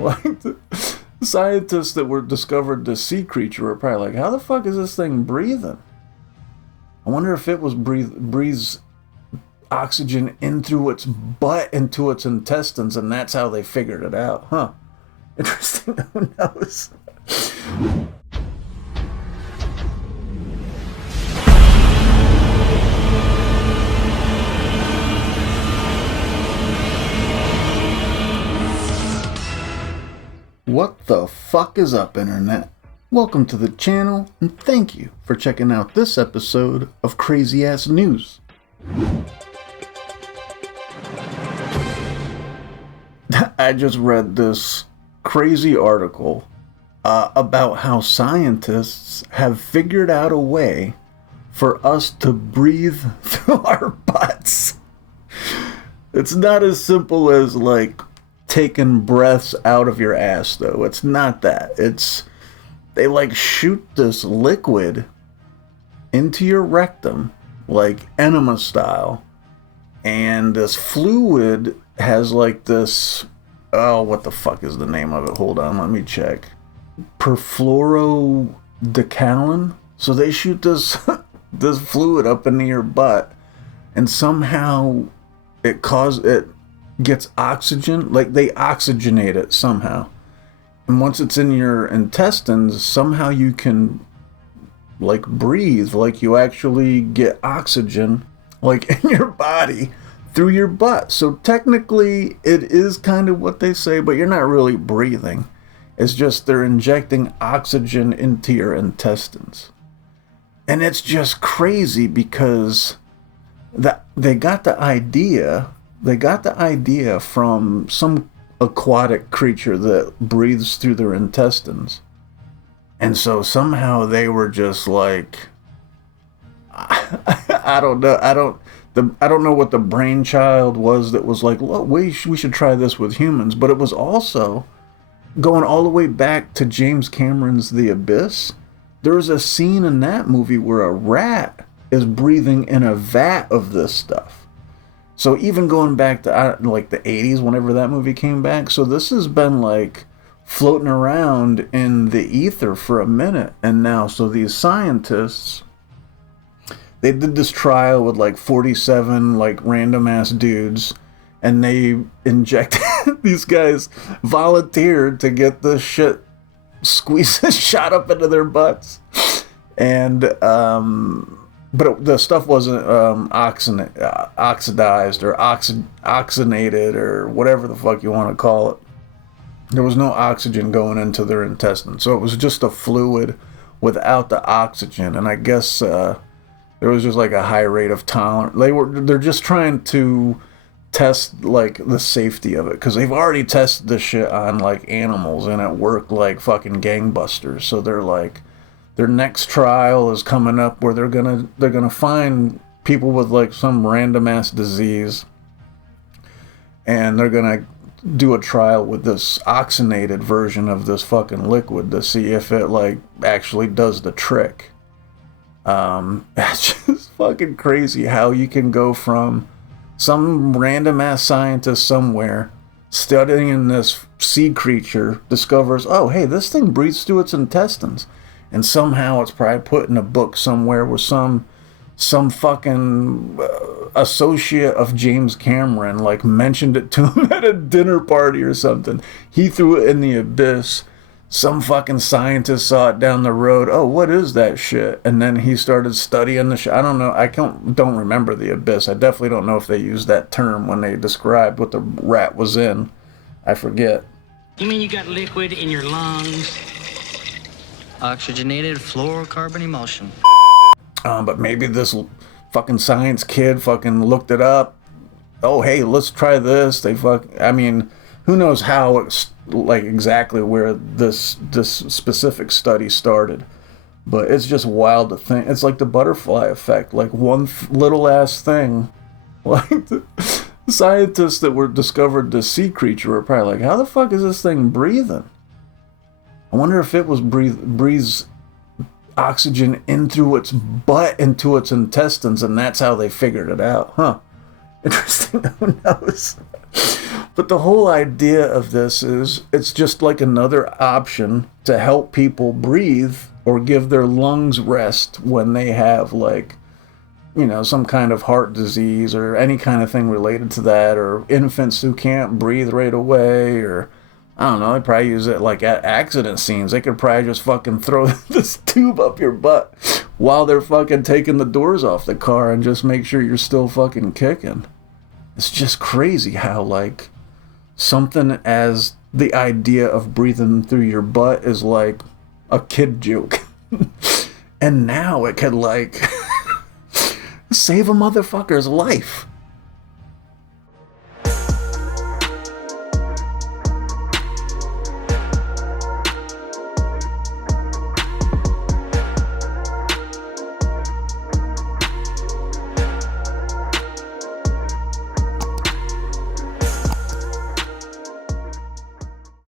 Like the scientists that were discovered the sea creature were probably like, how the fuck is this thing breathing? I wonder if it was breathes oxygen in through its butt into its intestines, and that's how they figured it out. Huh. Interesting. Who knows? What the fuck is up, Internet? Welcome to the channel, and thank you for checking out this episode of Crazy Ass News. I just read this crazy article about how scientists have figured out a way for us to breathe through our butts. It's not as simple as like taking breaths out of your ass, though. It's not that. They like shoot this liquid into your rectum, like enema style, and this fluid has like this, oh, what the fuck is the name of it? Hold on, let me check. Perfluorodecalin. So they shoot this this fluid up into your butt, and somehow it gets oxygen, like they oxygenate it somehow. And once it's in your intestines, somehow you can like breathe, like you actually get oxygen like in your body through your butt. So technically it is kind of what they say, but you're not really breathing. It's just they're injecting oxygen into your intestines. And it's just crazy because they got the idea from some aquatic creature that breathes through their intestines. And so somehow they were just like, I don't know. I don't know what the brainchild was that was like, well, we should try this with humans. But it was also going all the way back to James Cameron's The Abyss. There's a scene in that movie where a rat is breathing in a vat of this stuff. So even going back to like the 80s, whenever that movie came back, so this has been like floating around in the ether for a minute. And now, so these scientists, they did this trial with like 47 like random ass dudes, and they injected these guys volunteered to get this shit squeezed shot up into their butts. And but the stuff wasn't oxidized or oxygenated or whatever the fuck you want to call it. There was no oxygen going into their intestines, so it was just a fluid without the oxygen. And I guess there was just like a high rate of tolerance. They're just trying to test like the safety of it, because they've already tested this shit on like animals and it worked like fucking gangbusters. So they're like, their next trial is coming up where they're gonna find people with like some random ass disease, and they're gonna do a trial with this oxygenated version of this fucking liquid to see if it like actually does the trick. It's just fucking crazy how you can go from some random ass scientist somewhere studying this sea creature discovers, oh hey, this thing breathes through its intestines. And somehow it's probably put in a book somewhere where some fucking associate of James Cameron like mentioned it to him at a dinner party or something. He threw it in the abyss. Some fucking scientist saw it down the road. Oh, what is that shit? And then he started studying the shit. I don't know. I don't remember the abyss. I definitely don't know if they used that term when they described what the rat was in. I forget. You mean you got liquid in your lungs? Oxygenated fluorocarbon emulsion. But maybe this fucking science kid fucking looked it up. Oh, hey, let's try this. I mean, who knows how it's like exactly where this specific study started. But it's just wild to think. It's like the butterfly effect. Like one little ass thing. Like the scientists that were discovered the sea creature were probably like, how the fuck is this thing breathing? I wonder if it was breathes oxygen in through its butt into its intestines, and that's how they figured it out. Huh. Interesting. Who knows? But the whole idea of this is it's just like another option to help people breathe or give their lungs rest when they have, like, you know, some kind of heart disease or any kind of thing related to that, or infants who can't breathe right away, or I don't know, they probably use it like at accident scenes. They could probably just fucking throw this tube up your butt while they're fucking taking the doors off the car and just make sure you're still fucking kicking. It's just crazy how, like, something as the idea of breathing through your butt is like a kid joke. And now it could, like, save a motherfucker's life.